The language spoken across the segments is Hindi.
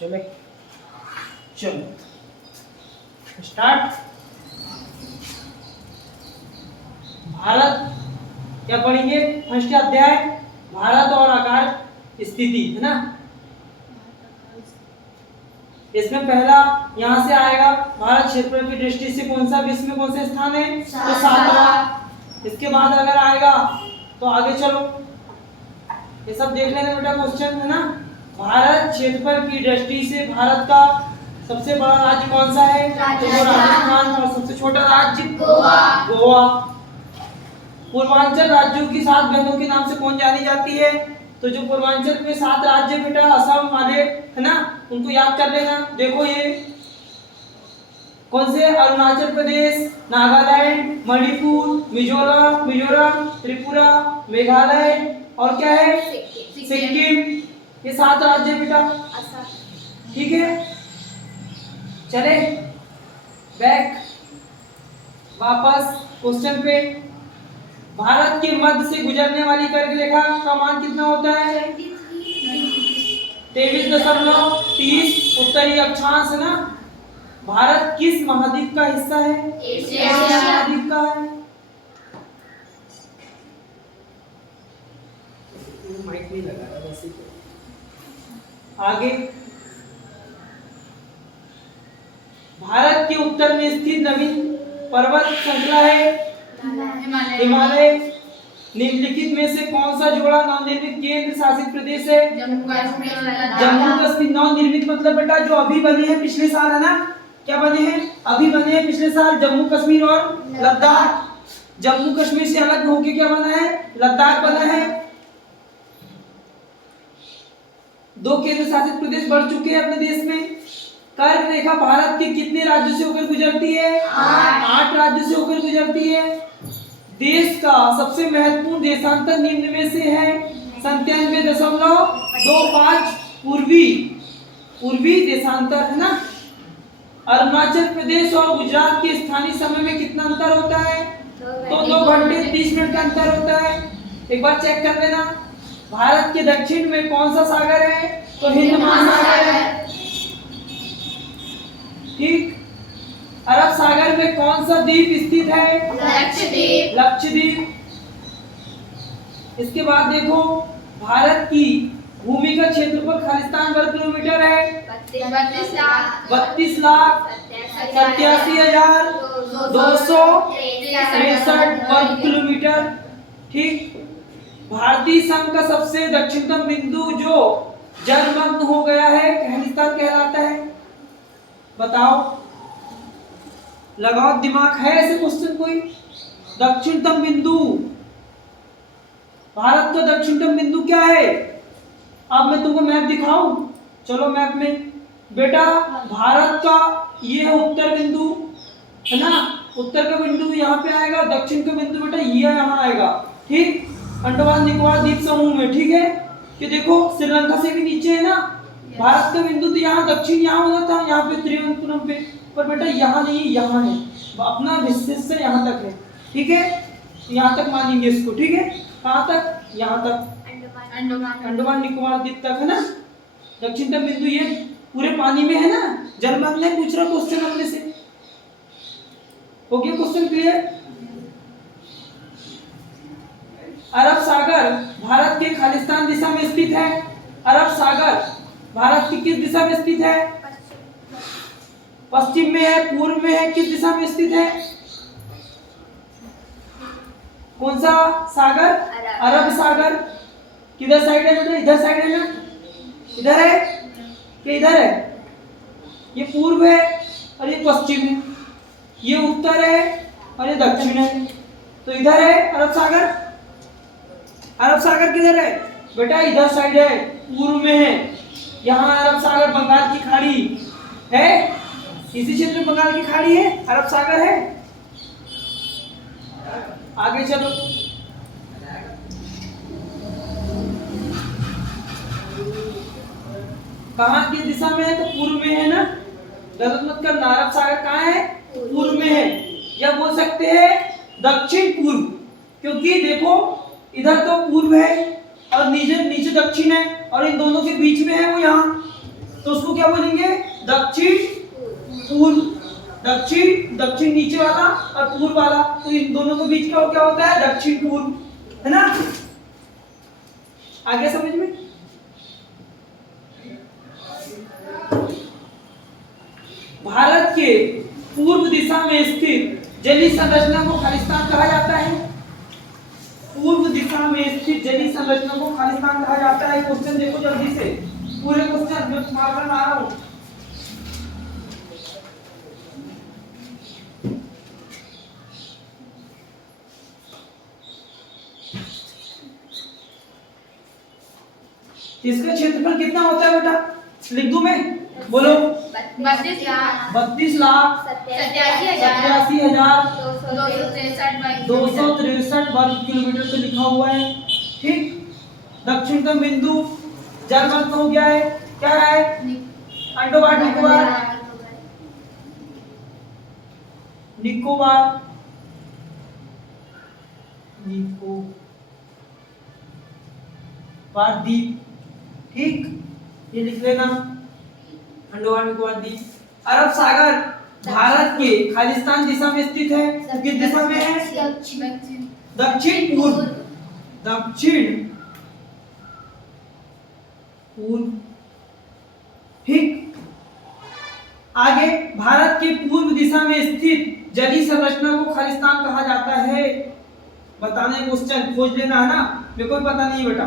चले चलो स्टार्ट। भारत क्या पढ़ेंगे? फर्स्ट अध्याय भारत और आकार स्थिति, है ना। इसमें पहला यहाँ से आएगा, भारत क्षेत्रफल की दृष्टि से कौन सा विश्व में कौन सा स्थान है? तो 7वां। इसके बाद अगर आएगा तो आगे चलो, ये सब देख लेना बेटा क्वेश्चन, है ना। भारत क्षेत्रफल की दृष्टि से भारत का सबसे बड़ा राज्य कौन सा है? तो वो राजस्थान। और सबसे छोटा राज्य गोवा। पूर्वांचल राज्यों की 7 बहनों के नाम से कौन जानी जाती है? तो जो पूर्वांचल में 7 राज्य बेटा असम वाले, है ना, उनको याद कर लेना। देखो ये कौन से? अरुणाचल प्रदेश, नागालैंड, मणिपुर, मिजोरम, त्रिपुरा, मेघालय और क्या है? सिक्किम। ये 7 राज्य बेटा, ठीक है। चले बैक वापस क्वेश्चन पे। भारत के मध्य से गुजरने वाली कर्क रेखा का मान कितना होता है? 23.30 उत्तरी अक्षांश, है ना। भारत किस महाद्वीप का हिस्सा है? एशिया महाद्वीप का है। माइक नहीं लगा है वैसे। आगे भारत के उत्तर में स्थित नवीन पर्वत श्रृंखला है हिमालय। निम्नलिखित में से कौन सा जोड़ा नवनिर्मित केंद्र शासित प्रदेश है? जम्मू कश्मीर। नवनिर्मित मतलब बेटा जो अभी बने हैं पिछले साल, है ना। क्या बने हैं? अभी बने हैं पिछले साल। जम्मू कश्मीर और लद्दाख। जम्मू कश्मीर से अलग होके क्या बना है? लद्दाख बना है। 2 केंद्र शासित प्रदेश बढ़ चुके हैं अपने देश में। कर्क रेखा भारत के कितने राज्यों से होकर गुजरती है? 8 राज्यों से होकर गुजरती है। देश का सबसे महत्वपूर्ण देशांतर निम्न में से है 97.25 पूर्वी देशांतर, है ना। अरुणाचल प्रदेश और गुजरात के स्थानीय समय में कितना अंतर होता है? तो 2 घंटे 30 मिनट का अंतर होता है। एक बार चेक कर लेना। भारत के दक्षिण में कौन सा सागर है? तो हिंद महासागर है, ठीक। अरब सागर में कौन सा द्वीप स्थित है? लक्षद्वीप। इसके बाद देखो, भारत की भूमि का क्षेत्रफल खालिस्तान वर्ग किलोमीटर है 32,87,263 वर्ग किलोमीटर, ठीक। भारतीय संघ का सबसे दक्षिणतम बिंदु जो जलमग्न हो गया है खालिस्तान कहलाता है। बताओ, लगाओ दिमाग। है ऐसे क्वेश्चन कोई? दक्षिणतम बिंदु, भारत का दक्षिणतम बिंदु क्या है? अब मैं तुमको मैप दिखाऊं? चलो मैप में बेटा, भारत का ये है उत्तर बिंदु, है ना। उत्तर का बिंदु यहाँ पे आएगा, दक्षिण का बिंदु बेटा ये यहाँ आएगा, ठीक। अंडमान निकोबार द्वीप समूह में, ठीक है। कि देखो श्रीलंका से भी नीचे है ना। भारत का बिंदु तो यहाँ दक्षिण यहाँ होना था, यहाँ पे त्रिवेंद्रपुरम पे, पर बेटा यहाँ नहीं, यहाँ है। अपना विशेष से यहाँ तक है, ठीक है। यहाँ तक मानेंगे इसको, ठीक है। कहाँ तक? यहाँ तक, अंडमान निकोबार द्वीप तक, है ना। दक्षिणतम बिंदु ये पूरे पानी में है ना। जलमग्न है। पूछ रहा क्वेश्चन अपने से, हो गया क्वेश्चन क्लियर? अरब सागर भारत के खालिस्तान दिशा में स्थित है। अरब सागर भारत की किस दिशा में स्थित है? पश्चिम में है, पूर्व में है, किस दिशा में स्थित है? कौन सा सागर? अरब सागर। किधर साइड है बेटा? इधर साइड है ना। इधर है कि इधर है? ये पूर्व है और ये पश्चिम है। ये उत्तर है और ये दक्षिण है। तो इधर है अरब सागर। अरब सागर किधर है बेटा? इधर साइड है, पूर्व में है। यहाँ अरब सागर, बंगाल की खाड़ी है। इसी क्षेत्र में बंगाल की खाड़ी है, अरब सागर है। आगे चलो, कहाँ की दिशा में है? तो पूर्व में है ना। गलत मत करना। अरब सागर कहाँ है? पूर्व में है। या बोल सकते हैं दक्षिण पूर्व, क्योंकि देखो इधर तो पूर्व है और नीचे नीचे दक्षिण है और इन दोनों के बीच में है वो यहाँ, तो उसको क्या बोलेंगे? दक्षिण पूर्व। दक्षिण, दक्षिण नीचे वाला और पूर्व वाला, तो इन दोनों के बीच का क्या होता है? दक्षिण पूर्व, है ना? आगे समझ में? भारत के पूर्व दिशा में स्थित जलीय संरचना को खालिस्तान कहा जाता है। पूर्व दिशा में स्थित जलीय संरचना को खालिस्तान कहा जाता है। क्वेश्चन देखो जल्दी से, पूरे क्वेश्चन मैं मार रहा हूं। इसका क्षेत्रफल कितना होता है बेटा? लिख दूं मैं? बोलो। 32 लाख 32 लाख 87,000 263 वर्ग किलोमीटर पे लिखा हुआ है। ठीक। दक्षिण का बिंदु जर्मन हो गया है, क्या है? अंडोबार निकोबार, निकोबार, निकोबार द्वीप। ठीक, ये लिख लेना, अंडोबार निकोबार द्वीप। अरब सागर भारत के खालिस्तान दिशा में स्थित है। किस दिशा में है? दक्षिण पूर्व। दक्षिण पूर्व। ठीक। आगे, भारत के पूर्व दिशा में स्थित जलीय संरचना को खालिस्तान कहा जाता है। बताने क्वेश्चन खोज लेना है ना, मेरे को पता नहीं बेटा,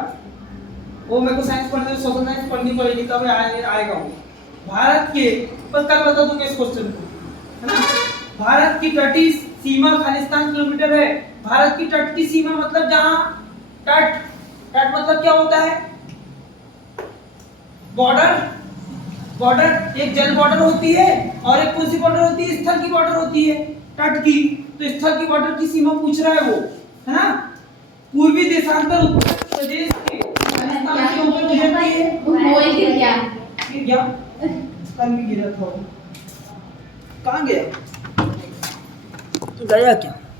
वो मेरे को साइंस पढ़ने, सोशल साइंस पढ़नी पड़ेगी तब आएगा वो। भारत के, पर कल बता दूंगा इस क्वेश्चन को, है ना? भारत की तटीय सीमा खालिस्तान किलोमीटर है। भारत की तट की सीमा मतलब जहां तट, तट मतलब क्या होता है? बॉर्डर। बॉर्डर, एक जल बॉर्डर होती है और एक कौन सी बॉर्डर होती है? स्थल की बॉर्डर होती है, तट की। तो स्थल की बॉर्डर की सीमा पूछ रहा है वो, है ना? पूर्वी देशांतर उत्तर प्रदेश के खालिस्तान के ऊपर गुजरती है। गिर गया, कल भी गिरा था। कहाँ गया? गया क्या?